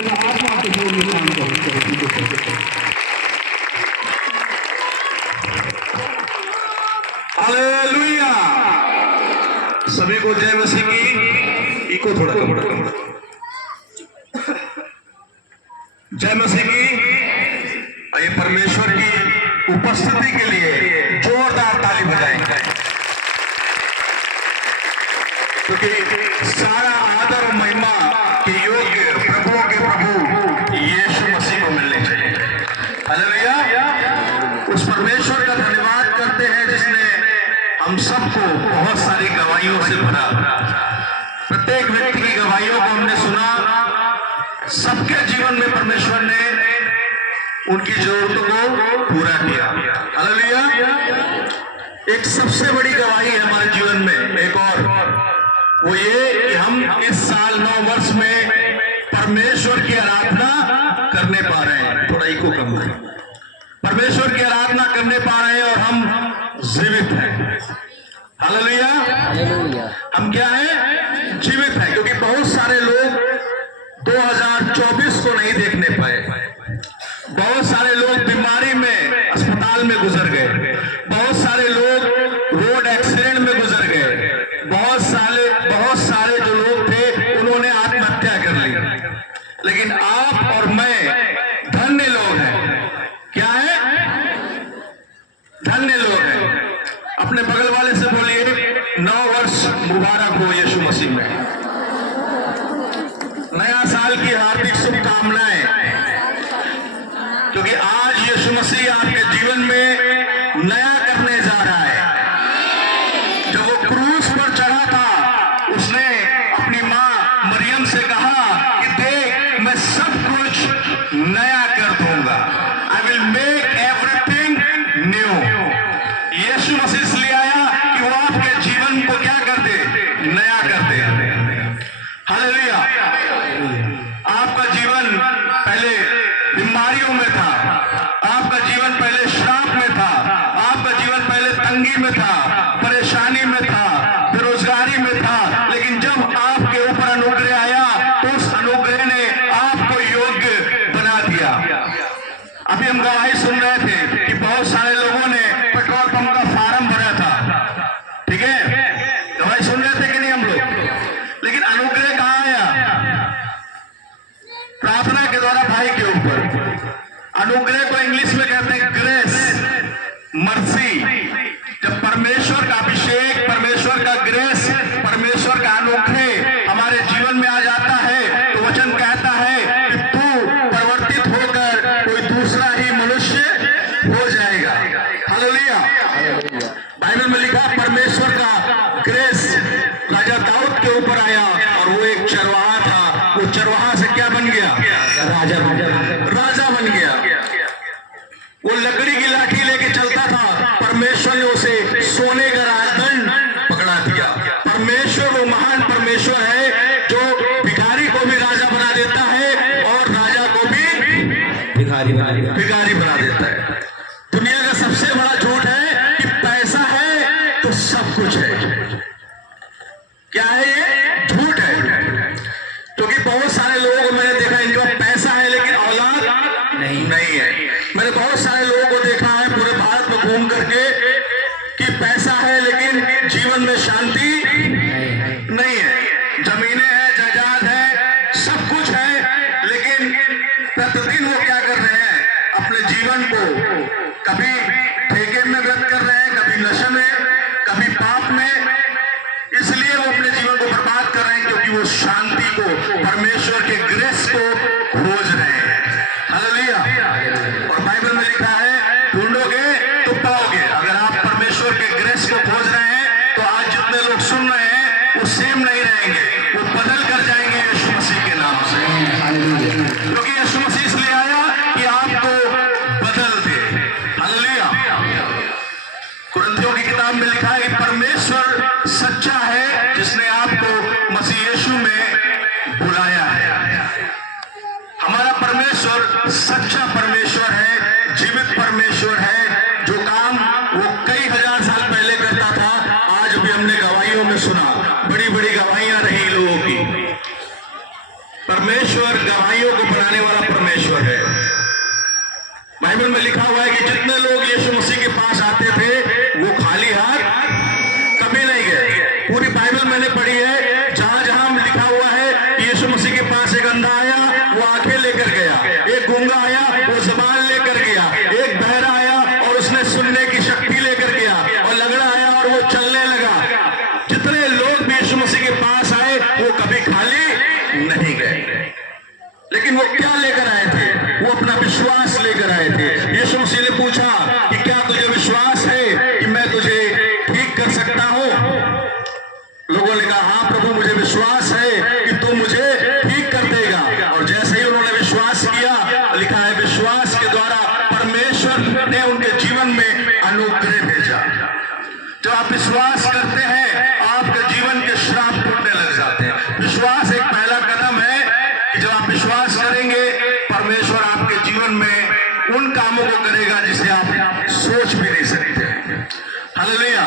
आत्मा के जोड़ में काम करें। हालेलुया। सभी को जय मसीह की। इको थोड़ा कम। जय मसीह की। ये परमेश्वर की उपस्थिति के लिए जोरदार ताली बजाएंगे, क्योंकि सारा आदर और महिमा के योग्य प्रभुओं के प्रभु यीशु मसीह को मिलने चाहिए। हालेलुया। उस परमेश्वर का धन्यवाद करते हैं जिसने हम सबको बहुत सारी गवाहियों से भरा। प्रत्येक व्यक्ति की गवाहियों को हमने सुना। सबके जीवन में परमेश्वर ने उनकी जरूरतों को पूरा किया। हालेलुया। एक सबसे बड़ी गवाही है हमारे जीवन में एक और, वो ये कि हम इस साल 9 वर्ष में परमेश्वर की आराधना करने पा रहे हैं। थोड़ा इको कम है। परमेश्वर की आराधना करने पा रहे हैं और हम जीवित हैं। हालेलुया। हम क्या हैं? जीवित हैं, क्योंकि बहुत सारे लोग 2024 को नहीं देखने पाए। बहुत सारे लोग बीमारी में अस्पताल में गुजर गए। बहुत सारे लोग रोड एक्सीडेंट में गुजर गए। बहुत सारे जो लोग थे उन्होंने आत्महत्या कर ली। लेकिन आप और मैं धन्य लोग हैं। क्या है? धन्य लोग हैं। अपने बगल वाले से बोलिए 9 वर्ष मुबारक हो यीशु मसीह में। नया साल की हार्दिक शुभकामनाएं, क्योंकि आज यीशु मसीह आपके जीवन में नया करने जा रहा है। जब वो क्रूस पर चढ़ा था, उसने अपनी मां मरियम से कहा कि देख, मैं सब कुछ नया कर दूंगा। I will make everything new. Yeshu Masih इसलिए आया कि वो आपके जीवन को क्या कर दे? नया कर दे। हालेलुया। आपका जीवन पहले बीमारियों में था, आपका जीवन पहले श्राप में था, आपका जीवन पहले तंगी में था, परेशानी में था, बेरोजगारी में था। लेकिन जब आपके ऊपर अनुग्रह आया तो उस अनुग्रह ने आपको योग्य बना दिया। अभी हम गवाही सुन रहे थे कि बहुत सारे लोगों ने पेट्रोल पंप का फार्म भरा था। ठीक है, गवाही सुन रहे थे कि नहीं हम लोग? लेकिन अनुग्रह कहाँ आया? प्रार्थना के द्वारा भाई के ऊपर। अनुग्रह को इंग्लिश में कहते हैं ग्रेस, मर्सी। जब परमेश्वर का अभिषेक, परमेश्वर का ग्रेस, परमेश्वर का अनुग्रह हमारे जीवन में आ जाता है तो वचन कहता है कि तू परिवर्तित होकर कोई दूसरा ही मनुष्य हो जाएगा। हालेलुया। बाइबल में लिखा परमेश्वर का ग्रेस राजा दाऊद के ऊपर आया और वो एक चरवाहा था। वो चरवाहा से क्या बन गया? राजा बन गया। वो लकड़ी की लाठी लेके चलता था, परमेश्वर ने उसे सोने का राजदंड पकड़ा दिया। परमेश्वर वो महान परमेश्वर है जो भिखारी को भी राजा बना देता है और राजा को भी भिखारी बना देता है। दुनिया का सबसे बड़ा झूठ है कि पैसा है तो सब कुछ है। क्या है ये? झूठ है। क्योंकि बहुत सारे लोगों को मैंने देखा, इनके पास पैसा है लेकिन औलाद नहीं है। मैंने बहुत सारे लोगों को देखा है पूरे भारत में घूम करके कि पैसा है लेकिन जीवन में शांति नहीं है। जमीनें हैं, जायदाद है, सब कुछ है, लेकिन प्रतिदिन वो क्या कर रहे हैं? अपने जीवन को कभी ठेके में व्यक्त कर रहे हैं, कभी नशे में, कभी पाप में। इसलिए वो अपने जीवन को बर्बाद कर रहे हैं, क्योंकि वो शांति को, परमेश्वर के ग्रेस को खोज रहे हैं। हालेलुया। और बाइबल में लिखा है ढूंढोगे तो पाओगे। अगर आप परमेश्वर के ग्रेस को खोज रहे हैं तो आज जितने लोग सुन रहे हैं वो सेम नहीं रहेंगे, वो बदल कर जाएंगे यीशु मसीह के नाम से। क्योंकि यीशु मसीह इसलिए आया कि आपको बदल दे। हालेलुया। कुरिन्थियों की किताब में लिखा है कि परमेश्वर सच्चा है जिसने आपको मसीह यीशु में बुलाया है। हमारा परमेश्वर सच्चा परमेश्वर है, जीवित परमेश्वर है। जो काम वो कई हजार साल पहले करता था, आज भी हमने गवाहियों में सुना, बड़ी बड़ी गवाहियां रही लोगों की। परमेश्वर गवाहियों को में लिखा हुआ है कि जितने लोग यीशु मसीह के पास आते थे वो खाली हाथ कभी नहीं गए। पूरी बाइबल मैंने पढ़ी है, जहां जहां लिखा हुआ है यीशु मसीह के पास एक अंधा आया, वो आंखें लेकर गया, एक गूंगा आया, वो जुबान लेकर गया, एक बहरा आया और उसने सुनने की शक्ति लेकर गया, और लगड़ा आया और वो चलने लगा। जितने लोग भी यीशु मसीह के पास आए वो कभी खाली नहीं गए। लेकिन वो क्या लेकर आए थे? वो अपना विश्वास लेकर आए थे। यीशु मसीह ने पूछा कि क्या तुझे विश्वास है कि मैं तुझे ठीक कर सकता हूं? लोगों ने कहा हाँ प्रभु, मुझे विश्वास है कि तू मुझे ठीक कर देगा। और जैसे ही उन्होंने विश्वास किया, लिखा है विश्वास के द्वारा परमेश्वर ने उनके जीवन में अनुग्रह भेजा। जब आप विश्वास करते हैं आपके जीवन के श्राप टूटने लग जाते हैं। विश्वास एक पहला कदम है कि जब आप विश्वास करेंगे परमेश्वर आपके जीवन में उन कामों को करेगा जिसे आप सोच भी नहीं सकते। हालेलुया।